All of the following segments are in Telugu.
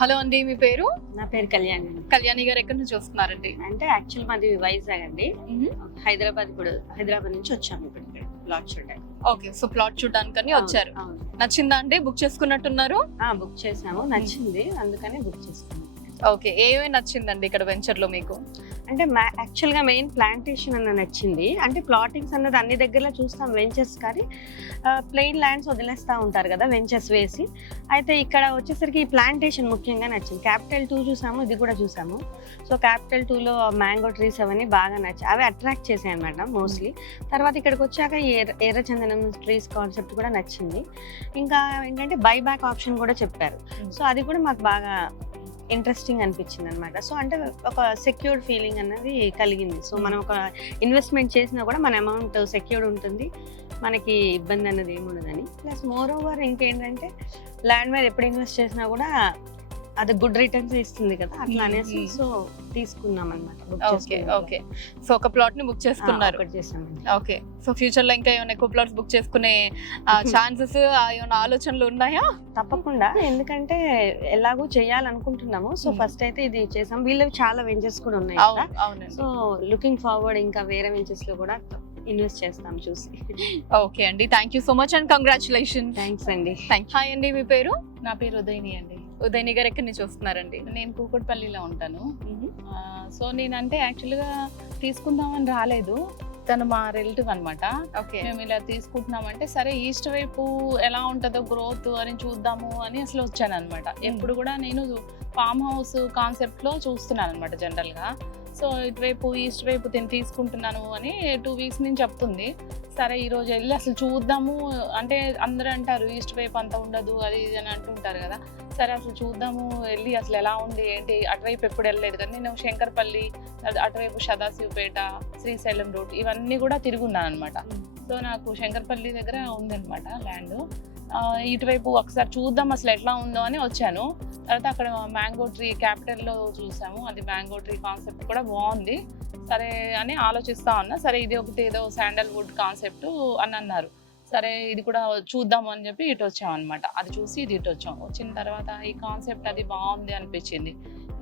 హలో అండి, మీ పేరు? నా పేరు కళ్యాణి అండి. కళ్యాణి గారు ఎక్కడి నుంచి వస్తున్నారండి? అంటే యాక్చువల్ మాది వైజాగ్ అండి. హైదరాబాద్ నుంచి వచ్చాము ఇక్కడ ప్లాట్ చూడడానికి. ఓకే, సో ప్లాట్ చూడడానికని వచ్చారు. అవును. నచ్చిందా అండి? బుక్ చేసుకున్నట్టున్నారు. బుక్ చేసాము, నచ్చింది, అందుకనే బుక్ చేసుకున్నాము. ఓకే, ఏమేమి నచ్చిందండి ఇక్కడ వెంచర్ లో మీకు? అంటే యాక్చువల్ గా మెయిన్ ప్లాంటేషన్ అన్న నచ్చింది. అంటే ప్లాటింగ్స్ అన్నది అన్ని దగ్గరలో చూస్తాం వెంచర్స్, కానీ ప్లెయిన్ ల్యాండ్స్ వదిలేస్తూ ఉంటారు కదా వెంచర్స్ వేసి. అయితే ఇక్కడ వచ్చేసరికి ఈ ప్లాంటేషన్ ముఖ్యంగా నచ్చింది. క్యాపిటల్ 2 చూసాము, ఇది కూడా చూసాము. సో క్యాపిటల్ 2లో మ్యాంగో ట్రీస్ అవన్నీ బాగా నచ్చాయి, అవి అట్రాక్ట్ చేసాయి అన్నమాట మోస్ట్లీ. తర్వాత ఇక్కడికి వచ్చాక ఎర్రచందనం ట్రీస్ కాన్సెప్ట్ కూడా నచ్చింది. ఇంకా ఏంటంటే బైబ్యాక్ ఆప్షన్ కూడా చెప్పారు. సో అది కూడా మాకు బాగా ఇంట్రెస్టింగ్ అనిపించింది అనమాట. సో అంటే ఒక సెక్యూర్డ్ ఫీలింగ్ అన్నది కలిగింది. సో మనం ఒక ఇన్వెస్ట్మెంట్ చేసినా కూడా మన అమౌంట్ సెక్యూర్డ్ ఉంటుంది, మనకి ఇబ్బంది అన్నది ఏముండదని. ప్లస్ మోర్ ఓవర్ ఇంకేంటంటే ల్యాండ్ మీద ఎప్పుడు ఇన్వెస్ట్ చేసినా కూడా అది గుడ్ రిటర్న్స్ ఇస్తుంది కదా, అట్లా అనేసి సో తీసుకున్నాం అనమాట. ఓకే ఓకే, సో ఒక ప్లాట్ ని బుక్ చేసుకున్నారు. ఓకే, సో ఫ్యూచర్ లో ఇంకా ఏమైనా ఎక్కువ ప్లాట్స్ బుక్ చేసుకునే ఛాన్సెస్, ఏమైనా ఆలోచనలు ఉన్నాయా? తప్పకుండా, ఎందుకంటే ఎలాగో చేయాలనుకుంటున్నాము. సో ఫస్ట్ అయితే ఇది చేసాం. వీళ్ళవి చాలా వెంచర్స్ కూడా ఉన్నాయి కదా, సో లుకింగ్ ఫార్వర్డ్ ఇంకా వేరే వెంచర్స్ లో కూడా ఇన్వెస్ట్ చేస్తాం చూసి. ఓకే అండి, thank you so much and congratulation. Thanks అండి. హాయ్ అండి, మీ పేరు? నా పేరు ఉదయని అండి. ఉదయని గారు ఎక్కడి నుంచి వస్తున్నారండి? నేను కూకట్పల్లిలో ఉంటాను. సో నేనంటే యాక్చువల్గా తీసుకుందామని రాలేదు, తను మా రిలేటివ్ అనమాట. మేము ఇలా తీసుకుంటున్నామంటే సరే ఈస్ట్ వైపు ఎలా ఉంటుందో గ్రోత్ అని చూద్దాము అని అసలు వచ్చాను అనమాట. ఎప్పుడు కూడా నేను ఫామ్ హౌస్ కాన్సెప్ట్ లో చూస్తున్నాను అనమాట జనరల్ గా. సో ఇటువైపు ఈస్ట్ వైపు తీసుకుంటున్నాను అని 2 వీక్స్ నుంచి చెప్తుంది. సరే ఈ రోజు వెళ్ళి అసలు చూద్దాము అంటే అందరూ అంటారు ఈస్ట్ వైపు అంత ఉండదు అది ఇది అని అంటుంటారు కదా. సరే అసలు చూద్దాము వెళ్ళి అసలు ఎలా ఉంది ఏంటి. అటువైపు ఎప్పుడు వెళ్ళలేదు కదా నేను. శంకర్పల్లి, అటువైపు సదాశివపేట, శ్రీశైలం రోడ్ ఇవన్నీ కూడా తిరుగున్నాను అనమాట. సో నాకు శంకర్పల్లి దగ్గర ఉందన్నమాట ల్యాండ్. ఇటువైపు ఒకసారి చూద్దాం అసలు ఎట్లా ఉందో అని వచ్చాను. తర్వాత అక్కడ మ్యాంగో ట్రీ క్యాపిటల్లో చూసాము, అది మ్యాంగో ట్రీ కాన్సెప్ట్ కూడా బాగుంది. సరే అని ఆలోచిస్తా ఉన్నా. సరే ఇది ఒకటి ఏదో శాండల్వుడ్ కాన్సెప్ట్ అని అన్నారు. సరే ఇది కూడా చూద్దాము అని చెప్పి ఇటు వచ్చాం అనమాట. అది చూసి ఇది ఇటు వచ్చాం. వచ్చిన తర్వాత ఈ కాన్సెప్ట్ అది బాగుంది అనిపించింది.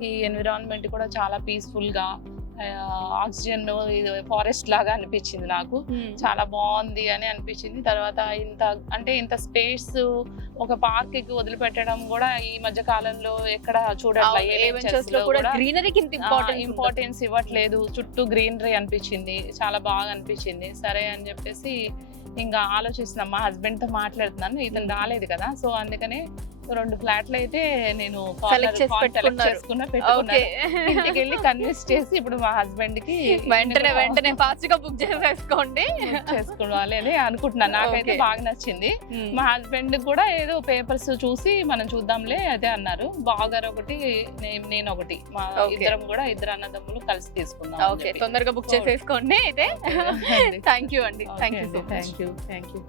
ఈ ఎన్విరాన్మెంట్ కూడా చాలా పీస్ఫుల్గా, ఆక్సిజన్ ఫారెస్ట్ లాగా అనిపించింది నాకు. చాలా బాగుంది అని అనిపించింది. తర్వాత ఇంత స్పేస్ ఒక పార్క్ కి వదిలిపెట్టడం కూడా ఈ మధ్య కాలంలో ఎక్కడ ఇంపార్టెన్స్ ఇవ్వట్లేదు. చుట్టూ గ్రీనరీ అనిపించింది, చాలా బాగా అనిపించింది. సరే అని చెప్పేసి ఇంకా ఆలోచిస్తున్నాం. మా హస్బెండ్ తో మాట్లాడుతున్నాను, ఇతను రాలేదు కదా. సో అందుకనే 2 ఫ్లాట్లు అయితే నేను ఇంటికి వెళ్ళి కన్విన్స్ చేసి ఇప్పుడు మా హస్బెండ్ కి వెంటనే ఫాస్ట్ గా బుక్ చేసుకోవాలి అని అనుకుంటున్నాను. నాకైతే బాగా నచ్చింది. మా హస్బెండ్ కూడా ఏదో పేపర్స్ చూసి మనం చూద్దాంలే అదే అన్నారు. బావగారు ఒకటి, నేను ఒకటి, మా ఇద్దరు అన్నదమ్ములు కలిసి తీసుకుందాం. ఓకే, తొందరగా బుక్ చేసేసుకోండి అయితే. థ్యాంక్ యూ అండి. Thank you.